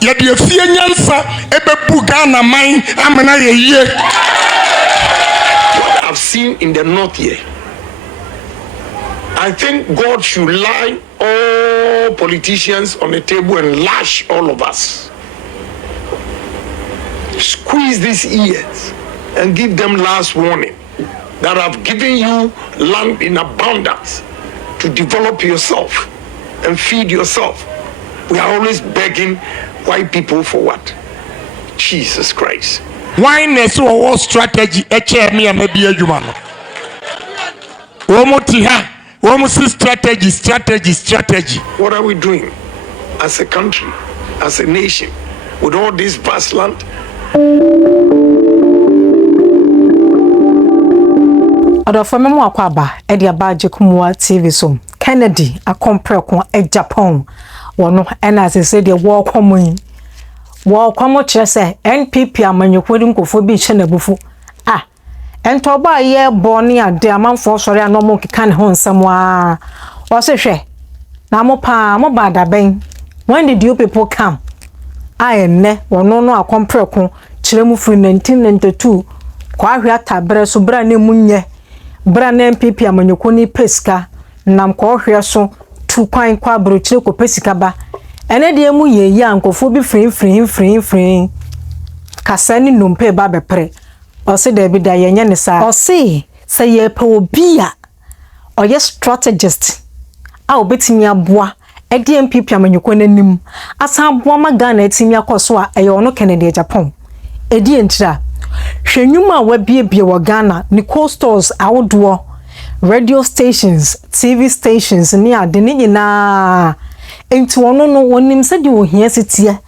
Yedi efie nyansa ebebu Ghana man amena ye. What I've seen in the north here, I think God should lie all politicians on the table and lash all of us. Squeeze these ears and give them last warning that I've given you land in abundance to develop yourself and feed yourself. We are always begging white people for what? Jesus Christ. Why neso or strategy eche me maybe a human. Womotiha, womosi strategy. What are we doing as a country, as a nation, with all this vast land? Adofo memo akwaba ediaba AGYEKUMWAA TV so Kennedy akompreko Agyapong wono ena asese de wo kwamo kire se NPP amanyekodi nkofo bi che na bufu ento ba ye boni ade amanfo sori anomo keka ne ho nsam a o se hwe na mo ba da ben. When did you people come? Enne wono no akompreko kire mu firi 1992 kwa ahwe atabre so bra ne munye bra na MPP amanyekoni pesika nam kwa hwe so tu kwan kwa brochire ko pesika ba ene de mu ye yi ankofo bi free kasani numpe ba bepre o se de bi da yenye ne sa o se ye pe obi a o ye strategist a obetimi aboa e de MPP amanyekoni anim asa aboa ma Ghana etimi akoso a eye ono Kennedy Agyapong e di entira hwenwuma wa biebie wo Ghana ni stores ADWOA radio stations TV stations ni ade ni nyina enti wono no wonim se de ohia sitie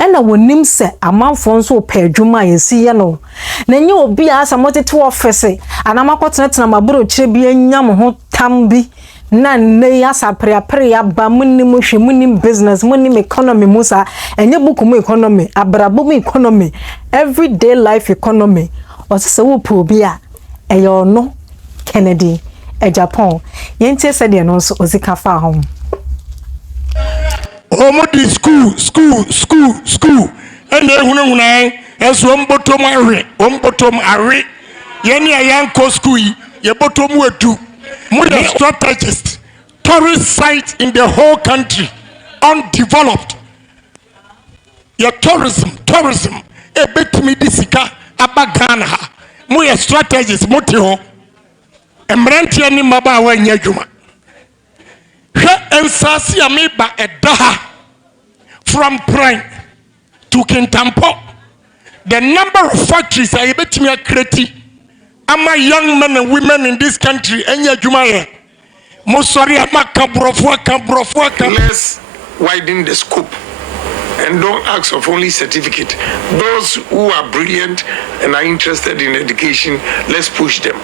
ena wonim se amanfo nso pa adwuma yesi ye no na nye obi a samotete office anamakotena maburo kire bi anyam ho tambi na ne ya sapre ya ba munim hwe munim business munim economy musa enye bukumu economy abrabomu economy everyday life economy osese wo probi a eyo no Kennedy Agyapong yente se de no so ozika fa ho Omodi school ene hunahuna enso ombotom are yeni ayanko school ye botom wetu more strategist tourist site in the whole country undeveloped your tourism e betimi disika abagana ha more strategist motio emrenti ani maba wa nyadwuma ensasi ameba edaha from Prime to Kintampo. The number of factories I bet me create ama young men and women in this country enya jumaye mosori amaka brofwa. Let's widen the scope and don't ask of only certificate. Those who are brilliant and are interested in education, let's push them.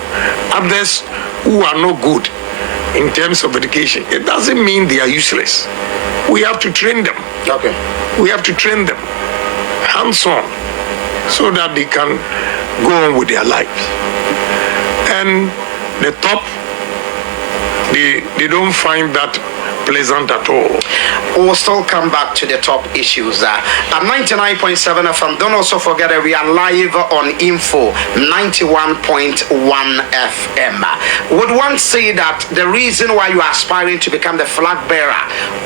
Others who are not good in terms of education, it doesn't mean they are useless. We have to train them. Okay. We have to train them hands-on so that they can go on with their lives. And the top, they don't find that pleasant at all. We'll still come back to the top issues. At 99.7 FM, don't also forget that we are live on Info 91.1 FM. Would one say that the reason why you are aspiring to become the flag bearer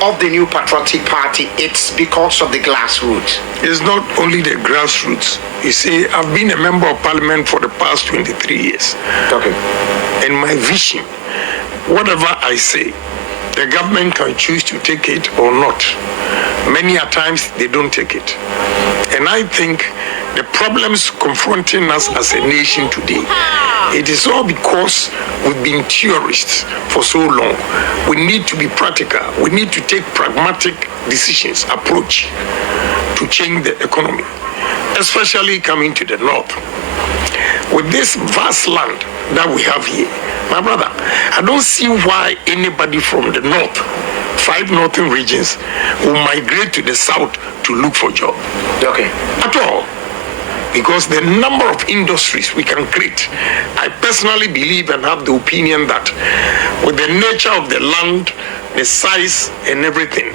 of the new patriotic party, it's because of the grassroots? It's not only the grassroots. You see, I've been a member of parliament for the past 23 years. Okay. And my vision, whatever I say, the government can choose to take it or not. Many a times they don't take it. And I think the problems confronting us as a nation today, it is all because we've been theorists for so long. We need to be practical. We need to take pragmatic decisions, approach to change the economy, especially coming to the north. With this vast land that we have here, my brother, I don't see why anybody from the north, 5 northern regions, will migrate to the south to look for job. Okay. At all. Because the number of industries we can create, I personally believe and have the opinion that with the nature of the land, the size and everything,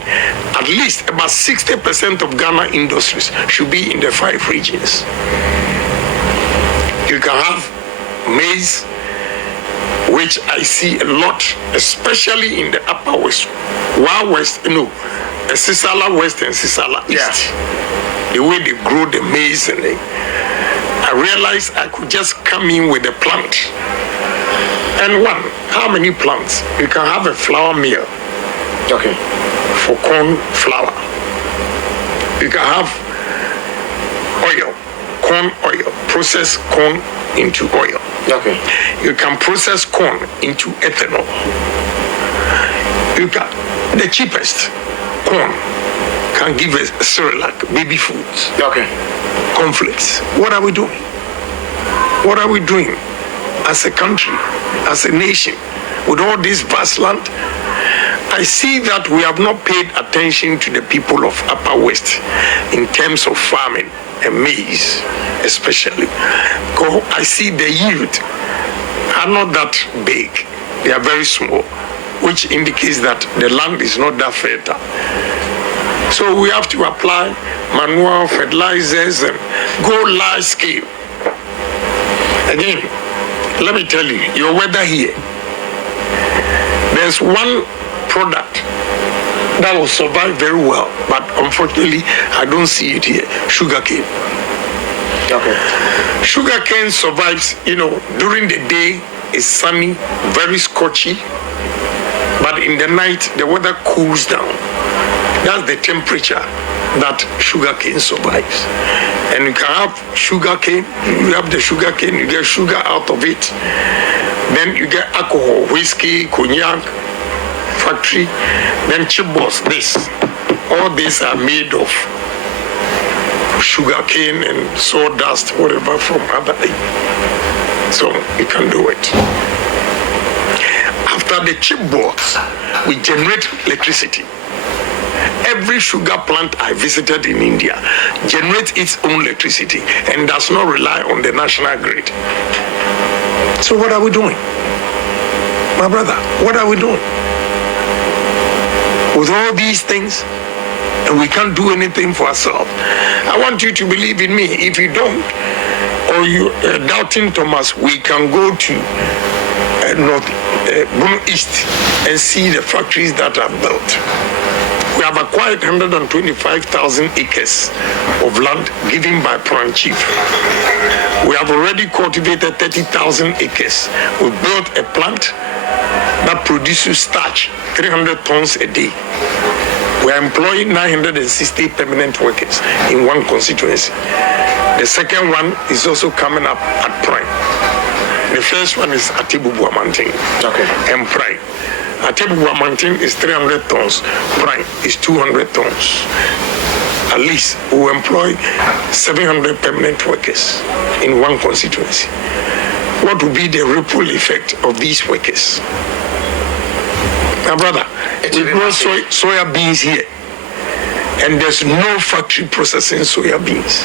at least about 60% of Ghana industries should be in the 5 regions. You can have maize, which I see a lot, especially in the Upper West, Sisala West and Sisala East. The way they grow the maize and I realized I could just come in with a plant. And how many plants? You can have a flour mill. Okay. For corn flour. You can have oil, corn oil, process corn into oil. Okay. You can process corn into ethanol. You can, the cheapest corn can give us Cerelac, baby foods. Okay. Conflicts. What are we doing? What are we doing as a country, as a nation, with all this vast land? I see that we have not paid attention to the people of Upper West in terms of farming and maize, especially. Because I see the yield are not that big. They are very small, which indicates that the land is not that fertile. So we have to apply manual fertilizers and go large scale. Again, let me tell you, your weather here, there's one product that will survive very well, but unfortunately, I don't see it here. Sugarcane. Okay. Sugarcane survives, during the day it's sunny, very scorchy, but in the night the weather cools down. That's the temperature that sugarcane survives. And you can have sugarcane, you have the sugarcane, you get sugar out of it, then you get alcohol, whiskey, cognac, factory, then chipballs, this. All these are made of sugarcane and sawdust, whatever, from other. So you can do it. After the chipballs, we generate electricity. Every sugar plant I visited in India generates its own electricity and does not rely on the national grid. So what are we doing? My brother, what are we doing? With all these things, and we can't do anything for ourselves. I want you to believe in me. If you don't, or you doubting Thomas, we can go to East and see the factories that are built. We have acquired 125,000 acres of land given by Prime Chief. We have already cultivated 30,000 acres. We built a plant that produces starch, 300 tons a day. We are employing 960 permanent workers in one constituency. The second one is also coming up at Prime. The first one is at Bawumia and Prime. At Bawumia is 300 tons. Prime is 200 tons. At least we will employ 700 permanent workers in one constituency. What will be the ripple effect of these workers? My brother, we grow soya beans here, and there's no factory processing soya beans.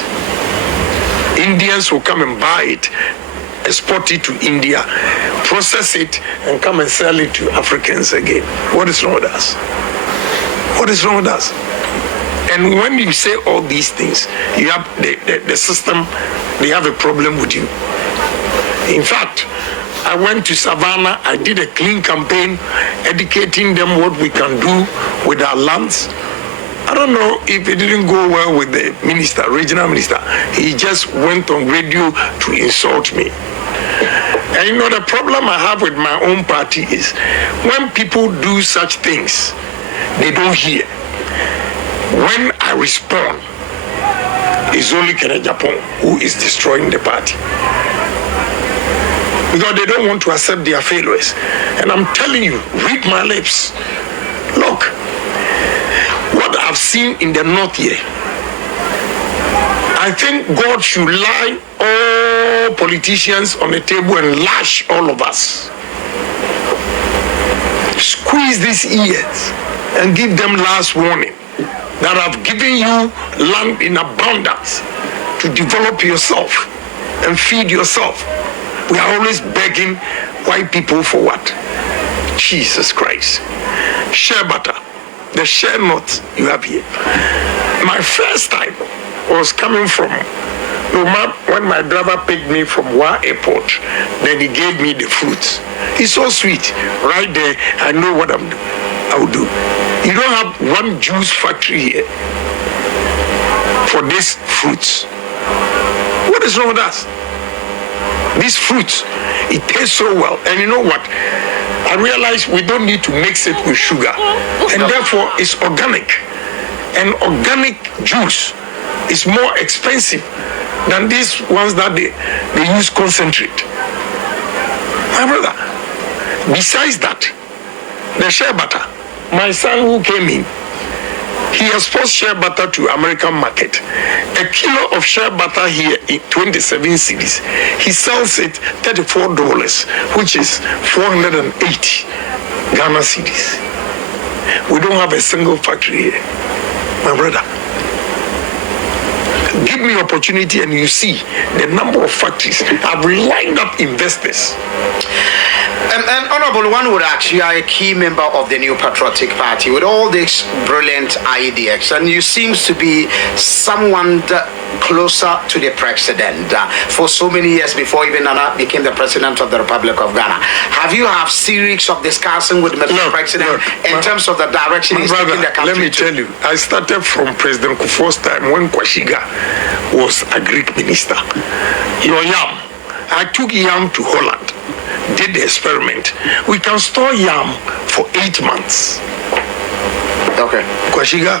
Indians will come and buy it, export it to India, process it, and come and sell it to Africans again. What is wrong with us? What is wrong with us? And when you say all these things, you have the system, they have a problem with you. In fact, I went to Savannah, I did a clean campaign, educating them what we can do with our lands. I don't know if it didn't go well with the minister, regional minister. He just went on radio to insult me. And the problem I have with my own party is when people do such things, they don't hear. When I respond, it's only Agyapong who is destroying the party. Because they don't want to accept their failures. And I'm telling you, read my lips. Look, what I've seen in the north here, I think God should lie all politicians on the table and lash all of us. Squeeze these ears and give them last warning that I've given you land in abundance to develop yourself and feed yourself. We are always begging white people for what? Jesus Christ. shea butter, the shea nut you have here. My first time was coming from when my driver picked me from Wa Airport, then he gave me the fruits. It's so sweet. Right there, I know what I will do. You don't have one juice factory here for these fruits. What is wrong with us? These fruits, it tastes so well. And you know what? I realize we don't need to mix it with sugar. And therefore, it's organic. And organic juice is more expensive than these ones that they use concentrate. My brother, besides that, the shea butter, my son who came in, he exports shea butter to American market. A kilo of shea butter here in 27 cedis. He sells it $34, which is 480 Ghana cedis. We don't have a single factory here, my brother. Give me opportunity and you see the number of factories. I've lined up investors. And Honorable, one would ask, you are a key member of the New Patriotic Party with all these brilliant ideas, and you seem to be someone closer to the president for so many years before even Nana became the president of the Republic of Ghana. Have you had series of discussion with Mr. President in terms of the direction he's taking the country? Let me tell you, I started from President Kufuor's time when Kwashiga was a Greek minister. Your yam, I took yam to Holland, did the experiment. We can store yam for 8 months. Okay. Kwashiga,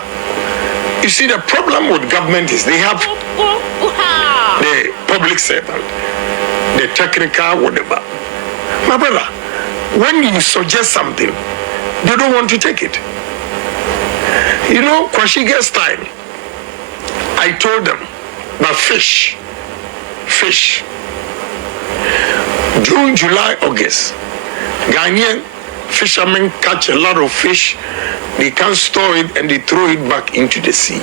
you see, the problem with government is they have the public servant, the technical, whatever. My brother, when you suggest something, they don't want to take it. You know, Kwashiga's time, I told them that fish, June, July, August, Ghanaian fishermen catch a lot of fish, they can't store it and they throw it back into the sea.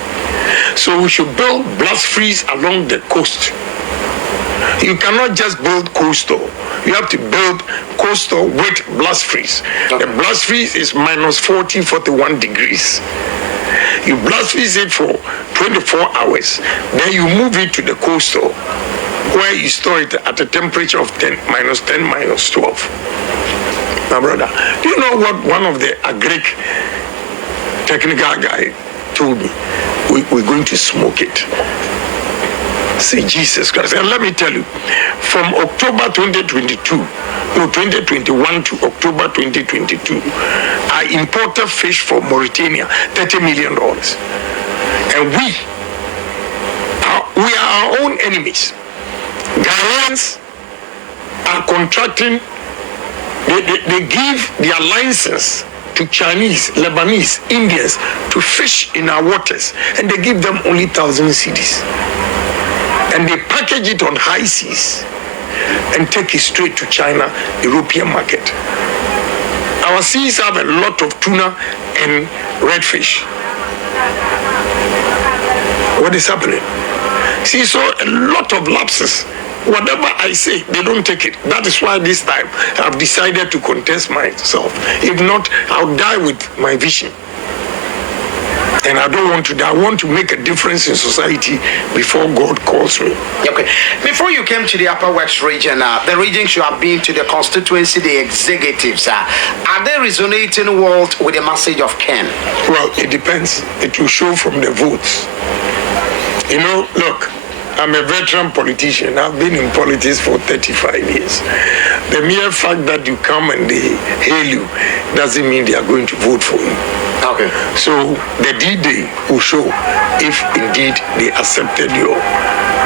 So we should build blast freeze along the coast. You cannot just build coastal. You have to build coastal with blast freeze. Okay. The blast freeze is minus 40, 41 degrees. You blast freeze it for 24 hours. Then you move it to the coastal where you store it at a temperature of minus 10, minus 12. My brother, do you know what one of the Greek technical guy told me? We're going to smoke it. Say Jesus Christ. And let me tell you, from October 2021 to October 2022, I imported fish from Mauritania, $30 million. And we are our own enemies. Ghanaians are contracting, they give their license to Chinese, Lebanese, Indians to fish in our waters, and they give them only 1,000 cedis. And they package it on high seas and take it straight to China, European market. Our seas have a lot of tuna and redfish. What is happening? See, so a lot of lapses. Whatever I say, they don't take it. That is why this time I've decided to contest myself. If not, I'll die with my vision. And I don't want to die. I want to make a difference in society before God calls me. Okay. Before you came to the Upper West region, the regions you have been to, the constituency, the executives, are they resonating well with the message of Ken? Well, it depends. It will show from the votes. You know, look, I'm a veteran politician. I've been in politics for 35 years. The mere fact that you come and they hail you doesn't mean they are going to vote for you. Okay. So the D-Day will show if indeed they accepted your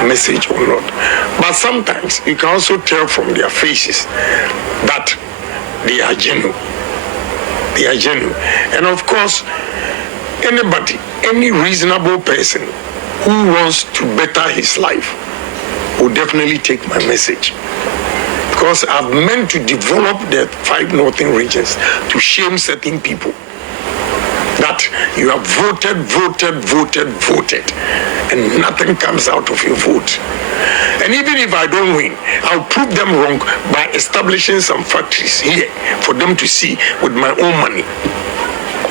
message or not. But sometimes you can also tell from their faces that they are genuine. They are genuine. And of course, anybody, any reasonable person who wants to better his life will definitely take my message. Because I've meant to develop the 5 northern regions to shame certain people. That you have voted, and nothing comes out of your vote. And even if I don't win, I'll prove them wrong by establishing some factories here for them to see with my own money.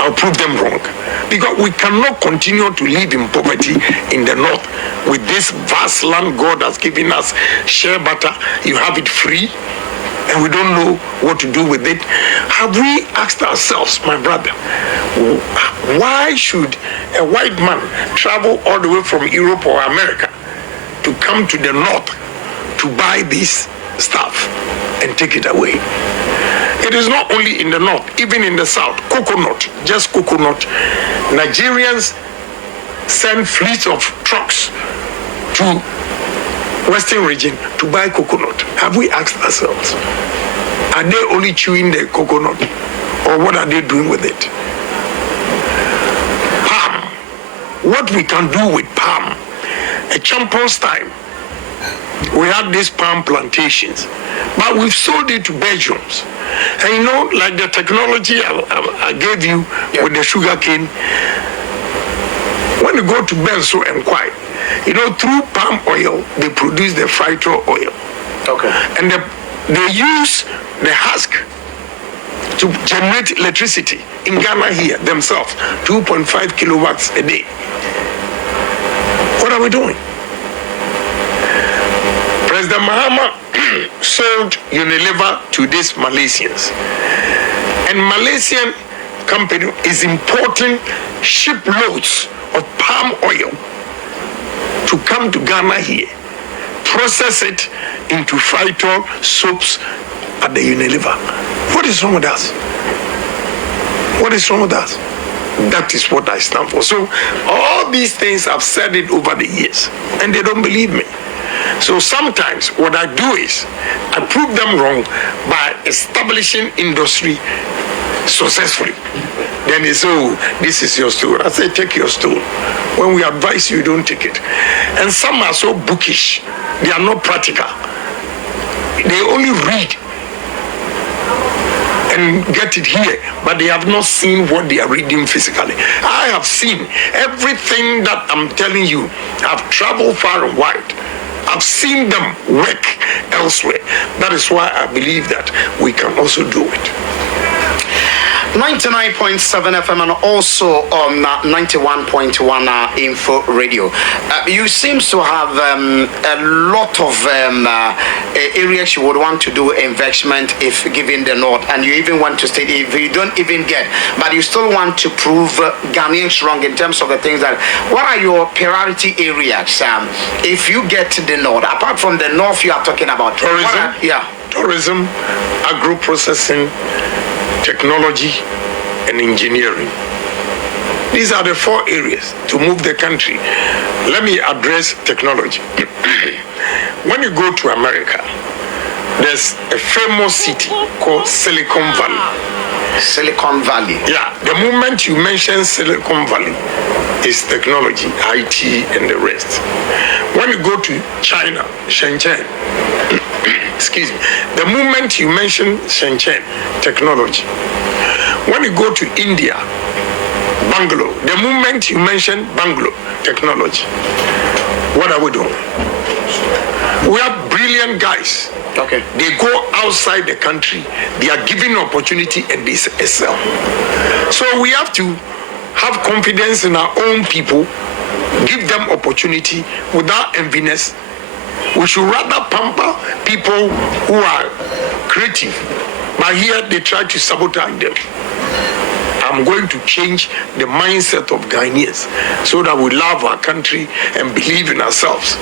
I'll prove them wrong. Because we cannot continue to live in poverty in the north with this vast land God has given us. Share butter, you have it free, and we don't know what to do with it. Have we asked ourselves, my brother, why should a white man travel all the way from Europe or America to come to the north to buy this stuff and take it away? It is not only in the north, even in the south. Coconut, just coconut. Nigerians send fleets of trucks to Western region to buy coconut. Have we asked ourselves, are they only chewing the coconut, or what are they doing with it? Palm. What we can do with palm. Agyapong's time, we had these palm plantations, but we've sold it to Belgians. And you know, like the technology I gave you with the sugar cane, when you go to Benso and Kwai, you know, through palm oil, they produce the phyto oil. Okay. And they use the husk to generate electricity in Ghana here themselves, 2.5 kilowatts a day. What are we doing? President Mahama sold Unilever to these Malaysians. And Malaysian company is importing shiploads of palm oil to come to Ghana here, process it into phyto soaps at the Unilever. What is wrong with us? What is wrong with us? That is what I stand for. So all these things, I've said it over the years, and they don't believe me. So sometimes what I do is I prove them wrong by establishing industry successfully. Then they say, oh, this is your stool. I say, take your stool. When we advise you, you don't take it. And some are so bookish. They are not practical. They only read and get it here, but they have not seen what they are reading physically. I have seen everything that I'm telling you. I've traveled far and wide. I've seen them work elsewhere. That is why I believe that we can also do it. 99.7 FM and also on 91.1 Info Radio. You seem to have a lot of areas you would want to do investment if given the north, and you even want to stay if you don't even get, but you still want to prove Ghanaians wrong in terms of the things that. What are your priority areas if you get to the north? Apart from the north, you are talking about tourism. Tourism, agro-processing, technology, and engineering. These are the 4 areas to move the country. Let me address technology. When you go to America, there's a famous city called Silicon Valley. Silicon Valley. Yeah, the moment you mention Silicon Valley, it's technology, IT, and the rest. When you go to China, Shenzhen, excuse me, the moment you mention Shenzhen, technology. When you go to India, Bangalore, the moment you mention Bangalore, technology. What are we doing? We have brilliant guys. Okay. They go outside the country, they are given opportunity and they excel. So we have to have confidence in our own people, give them opportunity without enviness. We should rather pamper people who are creative, but here they try to sabotage them. I'm going to change the mindset of Ghanaians so that we love our country and believe in ourselves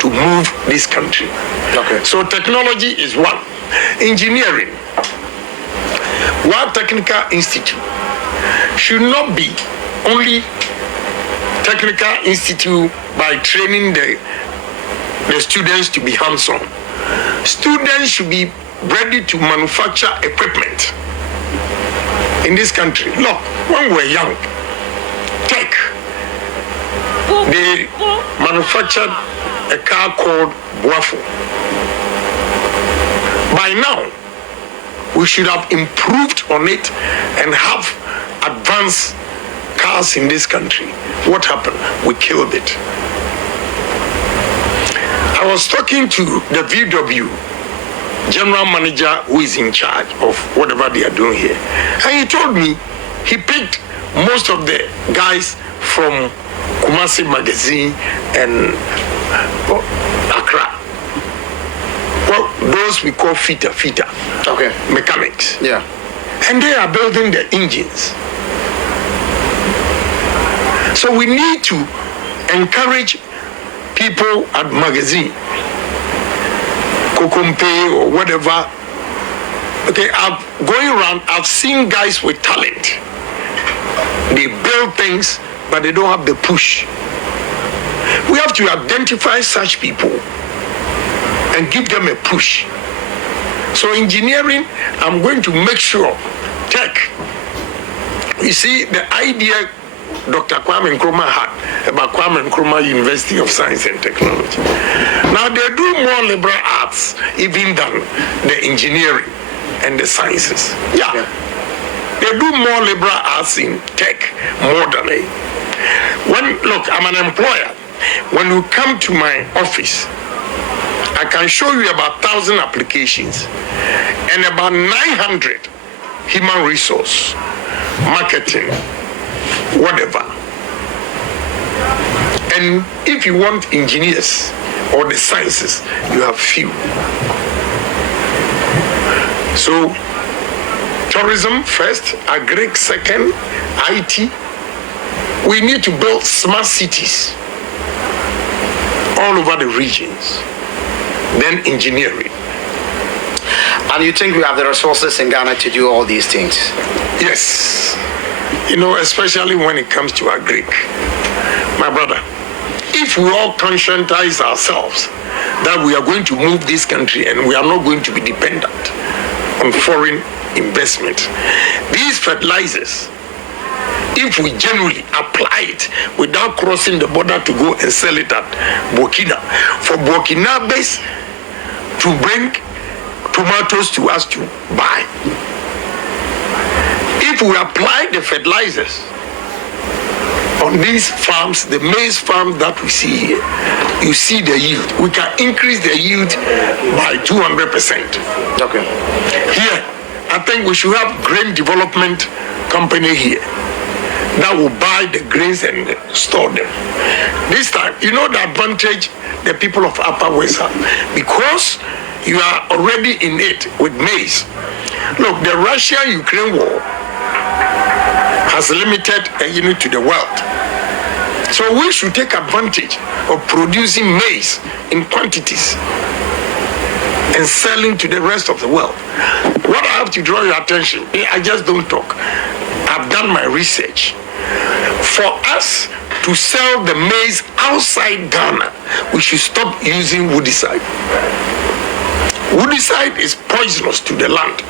to move this country. Okay. So technology is one. Engineering. One technical institute should not be only technical institute by training the students to be hands-on. Students should be ready to manufacture equipment in this country. Look, when we were young, tech, they manufactured a car called Buafo. By now, we should have improved on it and have advanced cars in this country. What happened? We killed it. I was talking to the VW general manager who is in charge of whatever they are doing here. And he told me he picked most of the guys from Kumasi Magazine and Accra. Well, those we call fitter. Okay. Mechanics. Yeah. And they are building the engines. So we need to encourage people at magazine, Kokompe or whatever. Okay, I'm going around, I've seen guys with talent. They build things, but they don't have the push. We have to identify such people and give them a push. So engineering, I'm going to make sure, tech, you see the idea Dr. Kwame Nkrumah had about Kwame Nkrumah University of Science and Technology. Now they do more liberal arts even than the engineering and the sciences. Yeah. They do more liberal arts in tech more than a. Look, I'm an employer. When you come to my office, I can show you about 1,000 applications and about 900 human resource, marketing, whatever. And if you want engineers or the sciences, you have few. So tourism first, agri second, IT. We need to build smart cities all over the regions. Then engineering. And you think we have the resources in Ghana to do all these things? Yes. You know, especially when it comes to agri. My brother, if we all conscientize ourselves that we are going to move this country and we are not going to be dependent on foreign investment, these fertilizers, if we genuinely apply it without crossing the border to go and sell it at Burkina, for Burkinabes to bring tomatoes to us to buy. If we apply the fertilizers on these farms, the maize farms that we see here, you see the yield. We can increase the yield by 200%. Okay. Here, I think we should have grain development company here that will buy the grains and store them. This time, you know the advantage the people of Upper West have, because you are already in it with maize. Look, the Russia-Ukraine war has limited a unit to the world. So we should take advantage of producing maize in quantities and selling to the rest of the world. What I have to draw your attention, I just don't talk. I've done my research. For us to sell the maize outside Ghana, we should stop using woodicide. Woodicide is poisonous to the land.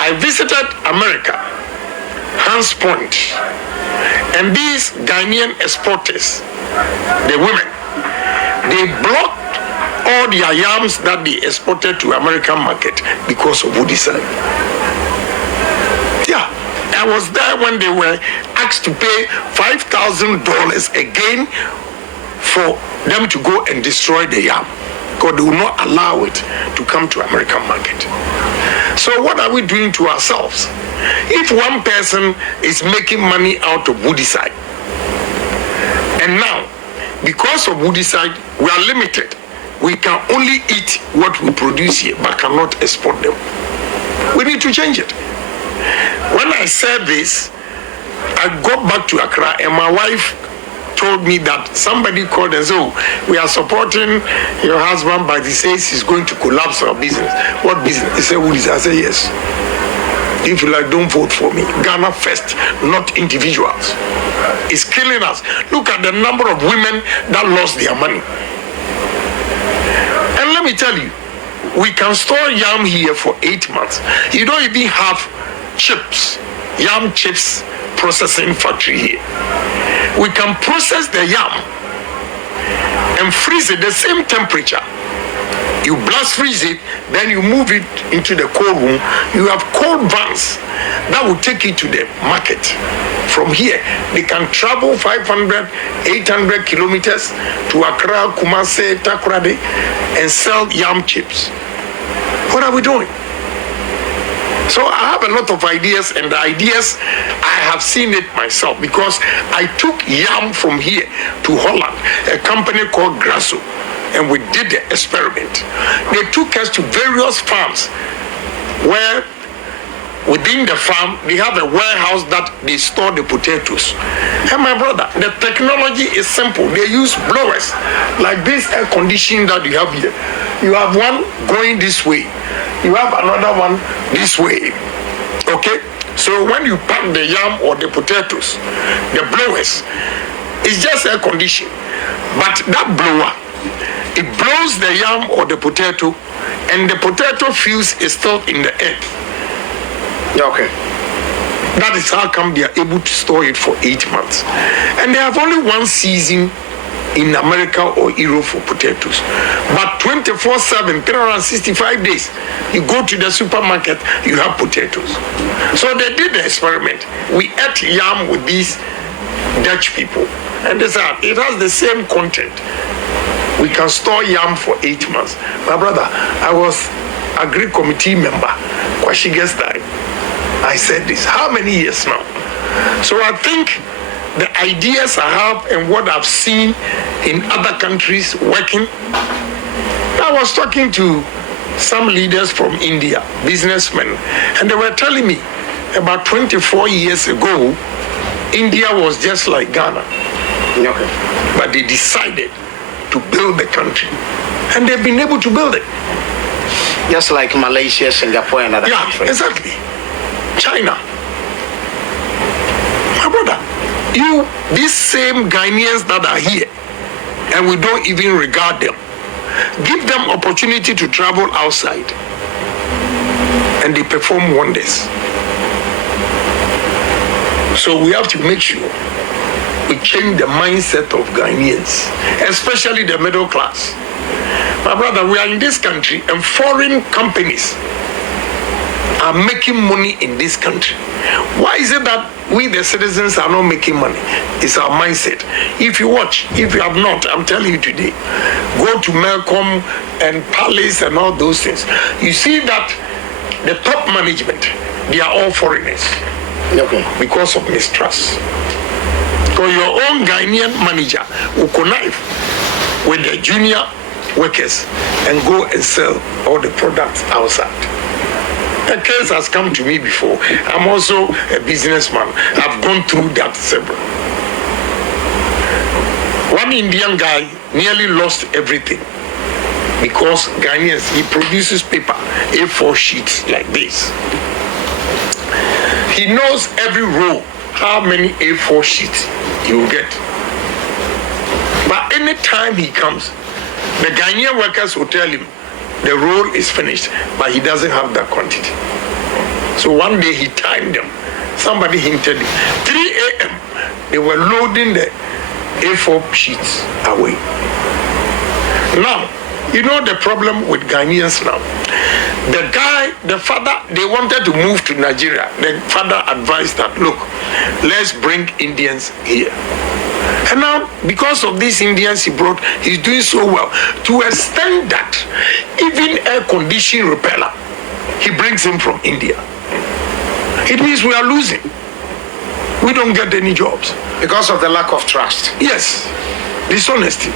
I visited America, Hans Point, and these Ghanaian exporters, the women, they blocked all their yams that they exported to American market because of woodicide. Yeah, I was there when they were asked to pay $5,000 again for them to go and destroy the yam, because they will not allow it to come to American market. So what are we doing to ourselves? If one person is making money out of woodicide, and now, because of woodicide, we are limited. We can only eat what we produce here, but cannot export them. We need to change it. When I said this, I got back to Accra, and my wife told me that somebody called and said, "Oh, we are supporting your husband, but he says he's going to collapse our business." What business? He said, "Woodicide." I said, "Yes. If you like, don't vote for me. Ghana first, not individuals. It's killing us. Look at the number of women that lost their money. And let me tell you, we can store yam here for 8 months. You don't even have chips, yam chips processing factory here. We can process the yam and freeze it the same temperature. You blast freeze it, then you move it into the cold room. You have cold vans that will take it to the market. From here, they can travel 500, 800 kilometers to Accra, Kumasi, Takoradi, and sell yam chips. What are we doing? So I have a lot of ideas, and the ideas, I have seen it myself because I took yam from here to Holland, a company called Grasso, and we did the experiment. They took us to various farms where within the farm, they have a warehouse that they store the potatoes. And my brother, the technology is simple. They use blowers, like this air conditioning that you have here. You have one going this way. You have another one this way. Okay? So when you pack the yam or the potatoes, the blowers, it's just air conditioning. But that blower, it blows the yam or the potato, and the potato fuse is still in the earth. Okay. That is how come they are able to store it for 8 months. And they have only one season in America or Europe for potatoes. But 24/7, 365 days, you go to the supermarket, you have potatoes. So they did the experiment. We ate yam with these Dutch people. And they said, it has the same content. We can store yam for 8 months. My brother, I was agri committee member. Kwashige's time. I said this. How many years now? So I think the ideas I have and what I've seen in other countries working. I was talking to some leaders from India, businessmen, and they were telling me about 24 years ago, India was just like Ghana. Okay. But they decided to build the country, and they've been able to build it. Just like Malaysia, Singapore, and other countries. Yeah, exactly. China. My brother, these same Ghanaians that are here, and we don't even regard them, give them opportunity to travel outside, and they perform wonders. So we have to make sure we change the mindset of Ghanaians, especially the middle class. My brother, we are in this country, and foreign companies are making money in this country. Why is it that we the citizens are not making money? It's our mindset. If you watch, if you have not, I'm telling you today, go to Melcom and Palace and all those things. You see that the top management, they are all foreigners. Okay. Because of mistrust. Because your own Ghanaian manager will connive with the junior workers and go and sell all the products outside. A case has come to me before. I'm also a businessman. I've gone through that several. One Indian guy nearly lost everything because Ghanaians, he produces paper, A4 sheets like this. He knows every row, how many A4 sheets he will get. But anytime he comes, the Ghanaian workers will tell him, the roll is finished, but he doesn't have that quantity. So one day he timed them. Somebody hinted him. 3 a.m. they were loading the A4 sheets away. Now, you know the problem with Ghanaians now. The guy, the father, they wanted to move to Nigeria. The father advised that, look, let's bring Indians here. And now, because of these Indians he brought, he's doing so well. To extend that, even air conditioning repeller, he brings him from India. It means we are losing. We don't get any jobs. Because of the lack of trust. Yes, dishonesty.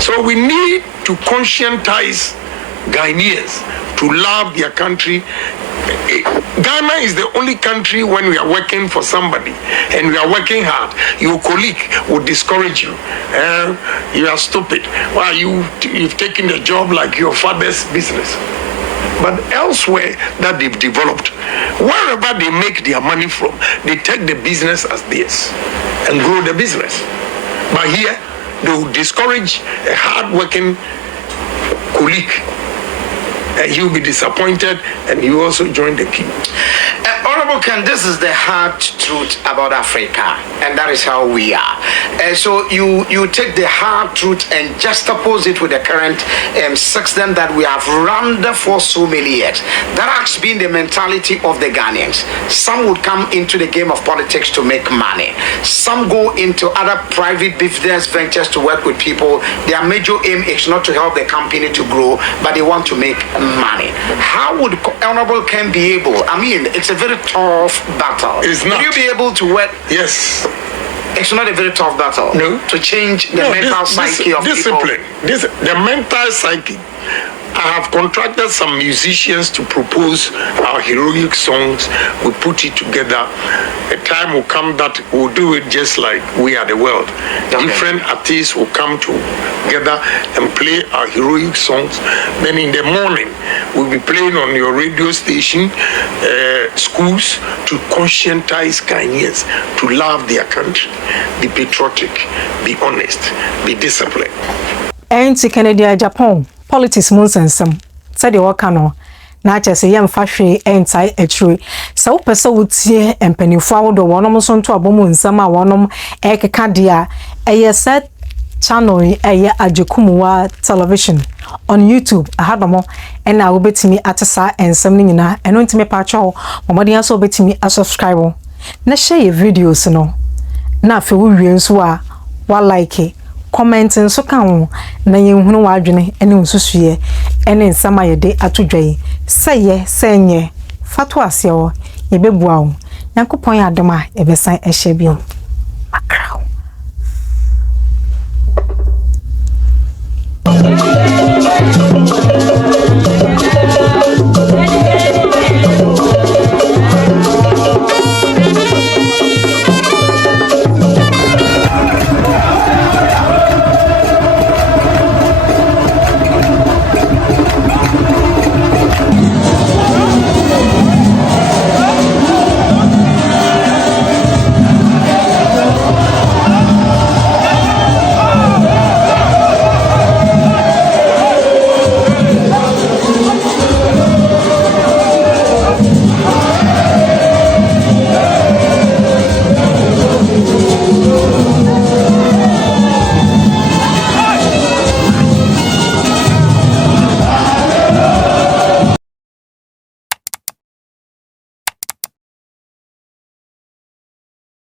So we need to conscientize Ghanaians to love their country. Ghana is the only country when we are working for somebody and we are working hard, your colleague will discourage you. You are stupid. Why you've taken the job like your father's business. But elsewhere that they've developed, wherever they make their money from, they take the business as theirs and grow the business. But here, they will discourage a hard-working colleague. And he will be disappointed, and he will also join the queue. All Honorable Ken, this is the hard truth about Africa, and that is how we are. So you take the hard truth and juxtapose it with the current system that we have run for so many years. That has been the mentality of the Ghanaians. Some would come into the game of politics to make money. Some go into other private business ventures to work with people. Their major aim is not to help the company to grow, but they want to make money. How would Honorable Ken be able? I mean, it's a very tough battle. It's not. Would you be able to work? Yes. It's not a very tough battle. No. To change the mental psyche of discipline. people. The mental psyche. I have contracted some musicians to propose our heroic songs. We put it together. A time will come that we'll do it just like We Are the World. Okay. Different artists will come together and play our heroic songs. Then in the morning, we'll be playing on your radio station, schools, to conscientize Ghanaians to love their country, be patriotic, be honest, be disciplined. Ain't Kennedy Agyapong. Politics monsensem said the wakano na chese yem fahwe entai atri so pese wotie empanifo awodo wonom so nto abomu nsam a wonom ekeka dia eye set channel eye AGYEKUMWAA television on YouTube ahadomo ena wobetimi atesa ensam ni nyina eno ntimi pa cho momodi aso obetimi asubscribe na share videos no na afi wo wie nso a wa like comment nso ka ho na yenhunu wadwene ene nsusuye ene nsama yede atodwayi seye senye fatu ase o yebebua o yankopon adoma ebesan ehye bio.